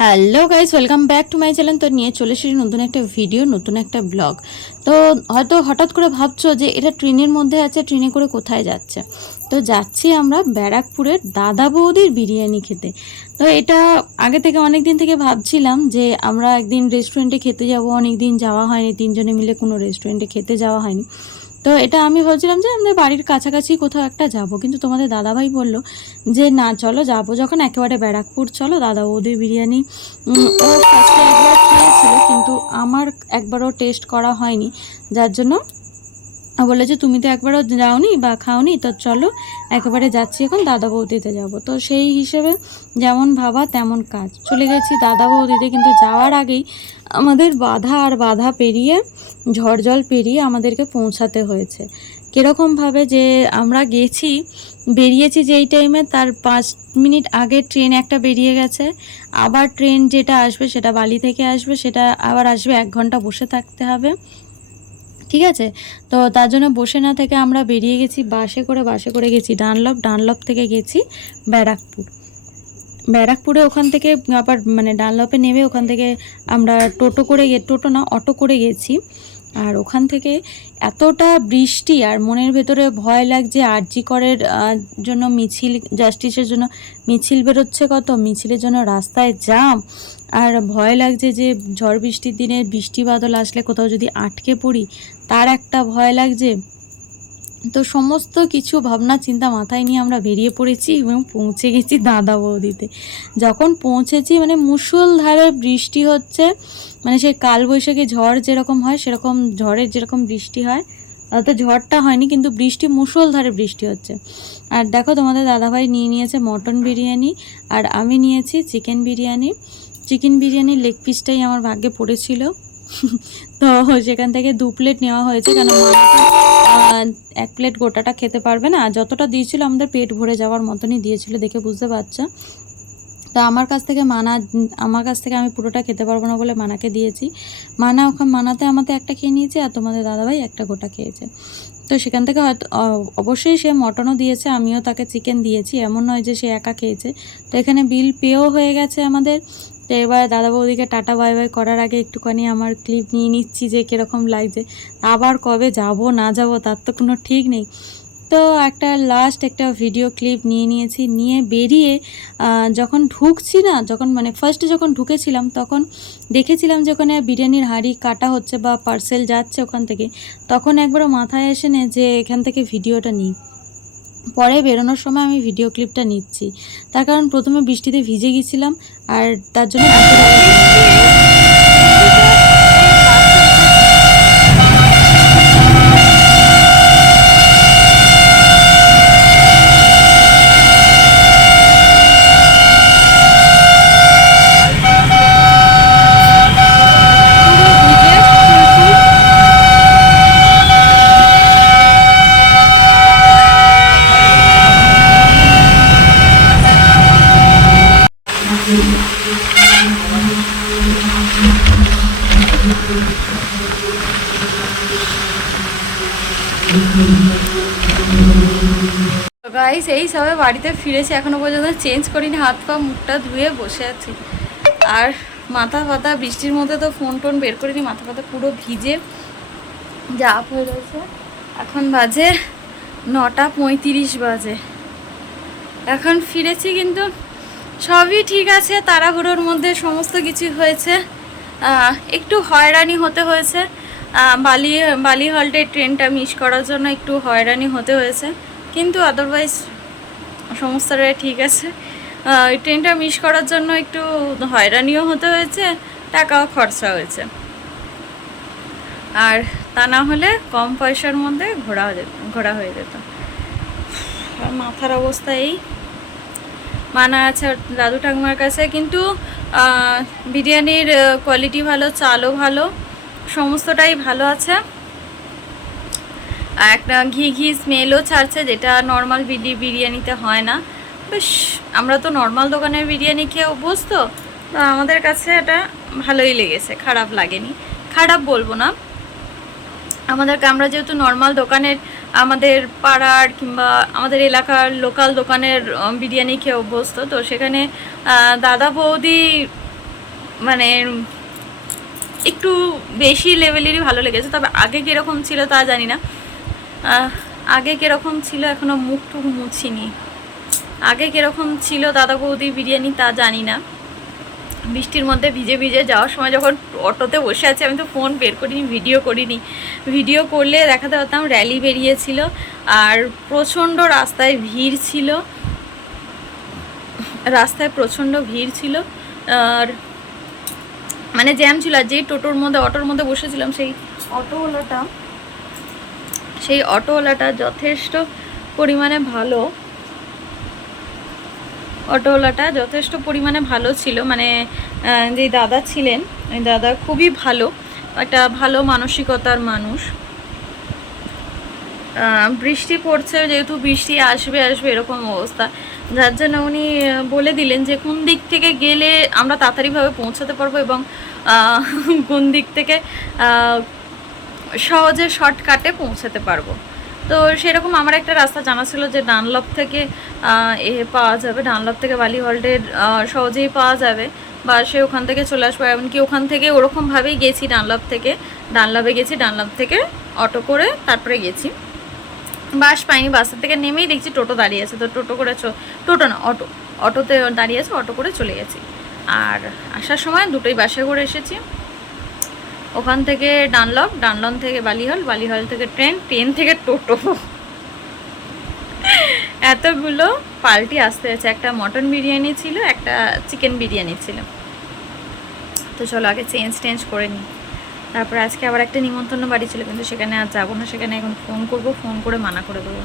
Hello guys welcome back to my channel তো নিয়ে চলে এসেছি নতুন একটা ভিডিও নতুন একটা ব্লগ তো হয়তো হঠাৎ করে ভাবছ যে এটা ট্রেনের মধ্যে আছে, ট্রেনে করে কোথায় যাচ্ছে? তো যাচ্ছি আমরা ব্যারাকপুরের দাদা বৌদির বিরিয়ানি খেতে। তো এটা আগে থেকে অনেক দিন থেকে ভাবছিলাম যে আমরা একদিন রেস্টুরেন্টে খেতে যাব অনেক দিন যাওয়া হয়নি, তিনজনে মিলে কোনো রেস্টুরেন্টে খেতে যাওয়া হয়নি। তো এটা আমি ভাবছিলাম যে আমাদের বাড়ির কাছাকাছি কোথাও একটা যাব। কিন্তু তোমাদের দাদাভাই বলল যে, না, চলো যাব। যখন একেবারে ব্যারাকপুর, চলো দাদা, ওদের বিরিয়ানি। ও ফার্স্টে একবার খেয়েছিল, কিন্তু আমার একবারও টেস্ট করা হয়নি। যার জন্য বলল যে, তুমি তো একবারও যাওনি বা খাওনি, তো চলো একেবারে যাচ্ছি এখন, দাদা বৌদিতে যাব। তো সেই হিসেবে যেমন ভাবা, তেমন কাজ। চলে গেছি দাদা বৌদিতে, কিন্তু যাওয়ার আগেই আমাদের বাধা আর বাধা পেরিয়ে, ঝড় জল পেরিয়ে আমাদেরকে পৌঁছাতে হয়েছে। কীরকমভাবে যে আমরা গেছি, বেরিয়েছি যেই টাইমে তার পাঁচ মিনিট আগে ট্রেন একটা বেরিয়ে গেছে। আবার ট্রেন যেটা আসবে, সেটা বালি থেকে আসবে, সেটা আবার আসবে, এক ঘণ্টা বসে থাকতে হবে। ঠিক আছে? তো তার জন্য বসে না থেকে আমরা বেরিয়ে গেছি, বাসে করে বাসে করে গেছি ডানলপ ডানলপ থেকে গেছি ব্যারাকপুর। ব্যারাকপুরে ওখান থেকে আবার মানে ডানলপে নেমে ওখান থেকে আমরা টোটো করে গে, টোটো না, অটো করে গেছি। আর ওখান থেকে এতটা বৃষ্টি আর মনের ভেতরে ভয় লাগছে, আরজি করের জন্য মিছিল, জাস্টিসের জন্য মিছিল বেরোচ্ছে কত? মিছিলের জন্য রাস্তায় জাম। আর ভয় লাগছে যে ঝড় বৃষ্টির দিনে বৃষ্টি বাদল আসলে কোথাও যদি আটকে পড়ি তার একটা ভয় লাগছে। তো সমস্ত কিছু ভাবনা চিন্তা মাথায় নিয়ে আমরা বেরিয়ে পড়েছি এবং পৌঁছে গেছি দাদা বৌদিতে। যখন পৌঁছেছি মানে মুষলধারে বৃষ্টি হচ্ছে মানে সেই কালবৈশাখী ঝড় যেরকম হয়, সেরকম ঝড়ের যেরকম বৃষ্টি হয় অত ঝড়টা হয়নি, কিন্তু বৃষ্টি, মুষলধারে বৃষ্টি হচ্ছে। আর দেখো তোমাদের দাদাভাই নিয়ে নিয়েছে মটন বিরিয়ানি, আর আমি নিয়েছি চিকেন বিরিয়ানি। চিকেন বিরিয়ানির লেগ পিসটাই আমার ভাগ্যে পড়েছিল। তো সেখান থেকে দু প্লেট নেওয়া হয়েছে কেন এক প্লেট গোটাটা খেতে পারবে না। যতটা দিয়েছিল আমাদের পেট ভরে যাওয়ার মতনই দিয়েছিল দেখে বুঝতে পারছ। তো আমার কাছ থেকে মানা, আমার কাছ থেকে আমি পুরোটা খেতে পারব না বলে মানাকে দিয়েছি। মানা ওখানে, মানাতে আমাতে একটা খেয়ে নিয়েছে আর তোমাদের দাদাভাই একটা গোটা খেয়েছে। তো সেখান থেকে হয়তো অবশ্যই সে মটনও দিয়েছে, আমিও তাকে চিকেন দিয়েছি। এমন নয় যে সে একা খেয়েছে। তো এখানে বিল পেও হয়ে গেছে আমাদের। তো এবার দাদা বৌদিকে টাটা, বাই বাই করার আগে একটুখানি আমার ক্লিপ নিয়ে নিচ্ছি যে কীরকম লাগছে। আবার কবে যাব, না যাব তার তো কোনো ঠিক নেই। তো একটা লাস্ট একটা ভিডিও ক্লিপ নিয়ে নিয়েছি। নিয়ে বেরিয়ে যখন ঢুকছি না, যখন মানে ফার্স্টে যখন ঢুকেছিলাম, তখন দেখেছিলাম যে ওখানে বিরিয়ানির হাঁড়ি কাটা হচ্ছে বা পার্সেল যাচ্ছে ওখান থেকে। তখন একবারও মাথায় আসে না যে এখান থেকে ভিডিওটা নিই। পরে বেরোনোর সময় আমি ভিডিও ক্লিপটা নিচ্ছি। তার কারণ প্রথমে বৃষ্টিতে ভিজে গেছিলাম, আর তার জন্য গাইস এই সবে বাড়িতে ফিরেছি, এখনও পর্যন্ত চেঞ্জ করিনি, হাত পা, মুখটা ধুয়ে বসে আছি। আর মাথা ফাতা, বৃষ্টির মধ্যে তো ফোন টোন বের করিনি, মাথা ফাতা পুরো ভিজে জাপ হয়ে রয়েছে এখন বাজে নটা পঁয়ত্রিশ বাজে। এখন ফিরেছি কিন্তু সবই ঠিক আছে, তাড়াহুড়োর মধ্যে সমস্ত কিছু হয়েছে। একটু হয়রানি হতে হয়েছে। বালি বালি হল্টে ট্রেনটা মিস করার জন্য একটু হয়রানি হতে হয়েছে। কিন্তু আদারওয়াইজ সমস্তটা ঠিক আছে। ওই ট্রেনটা মিস করার জন্য একটু হয়রানিও হতে হয়েছে, টাকাও খরচা হয়েছে। আর তা না হলে কম পয়সার মধ্যে ঘোরা ঘোরা হয়ে যেত। মাথার অবস্থা এই। মানা আছে দাদু ঠাকুমার কাছে। কিন্তু বিরিয়ানির কোয়ালিটি ভালো, চালও ভালো, সমস্তটাই ভালো আছে। একটা ঘি ঘি স্মেলও ছাড়ছে, যেটা নর্মাল বিডি, বিরিয়ানিতে হয় না। বেশ, আমরা তো নর্মাল দোকানের বিরিয়ানি খেয়ে অভ্যস্ত আমাদের কাছে এটা ভালোই লেগেছে, খারাপ লাগেনি। খারাপ বলব না। আমাদের আমরা যেহেতু নর্মাল দোকানের আমাদের পাড়ার কিংবা আমাদের এলাকার লোকাল দোকানের বিরিয়ানি খেয়ে অভ্যস্ত। তো সেখানে দাদা বৌদি মানে একটু বেশি লেভেলেরই ভালো লেগেছে। তবে আগে কীরকম ছিল তা জানি না। আগে কীরকম ছিল এখনও মুখ টুক মুছিনি। আগে কীরকম ছিল দাদা বৌদি বিরিয়ানি তা জানি না। বৃষ্টির মধ্যে ভিজে ভিজে যাওয়ার সময় যখন অটোতে বসে আছি, আমি তো ফোন বের করিনি, ভিডিও করিনি। ভিডিও করলে দেখাতে পারতাম র্যালি বেরিয়েছিল আর প্রচণ্ড রাস্তায় ভিড় ছিল। রাস্তায় প্রচণ্ড ভিড় ছিল। আর মানে জ্যাম ছিল আর যেই টোটোর মধ্যে, অটোর মধ্যে বসেছিলাম, সেই অটোওয়ালাটা সেই অটোওয়ালাটা যথেষ্ট পরিমাণে ভালো। অটোওয়ালাটা যথেষ্ট পরিমাণে ভালো ছিল। মানে যে দাদা ছিলেন ওই দাদা খুবই ভালো, একটা ভালো মানসিকতার মানুষ। বৃষ্টি পড়ছে, যেহেতু বৃষ্টি আসবে আসবে এরকম অবস্থা। যার জন্য উনি বলে দিলেন যে, কোন দিক থেকে গেলে আমরা তাড়াতাড়িভাবে পৌঁছাতে পারব এবং কোন দিক থেকে সহজে শর্টকাটে পৌঁছাতে পারব। তো সেরকম আমার একটা রাস্তা জানা ছিল যে ডানলপ থেকে এ পাওয়া যাবে। ডানলপ থেকে বালি হল্টের সহজেই পাওয়া যাবে। বা সে ওখান থেকে চলে আসব। এমনকি ওখান থেকে ওরকমভাবেই গেছি ডানলপ থেকে। ডানলপে গেছি, ডানলপ থেকে অটো করে তারপরে গেছি। বাস পাইনি, বাসের থেকে নেমেই দেখছি টোটো দাঁড়িয়ে আছে। তো টোটো করে টোটো না, অটো। অটোতে দাঁড়িয়ে আছে, অটো করে চলে গেছি। আর আসার সময় দুটোই বাসে করে এসেছি। ওখান থেকে ডানলপ ডানলন থেকে বালিহল বালিহল থেকে ট্রেন ট্রেন থেকে টোটো। এতগুলো পাল্টি আসতে হয়েছে। একটা মটন বিরিয়ানি ছিল, একটা চিকেন বিরিয়ানি ছিল। তো চলো আগে চেঞ্জ টেঞ্জ করে নিই। তারপরে আজকে আবার একটা নিমন্ত্রণ বাড়ি ছিল, কিন্তু সেখানে আর যাব না। সেখানে এখন ফোন করব, ফোন করে মানা করে দেবো।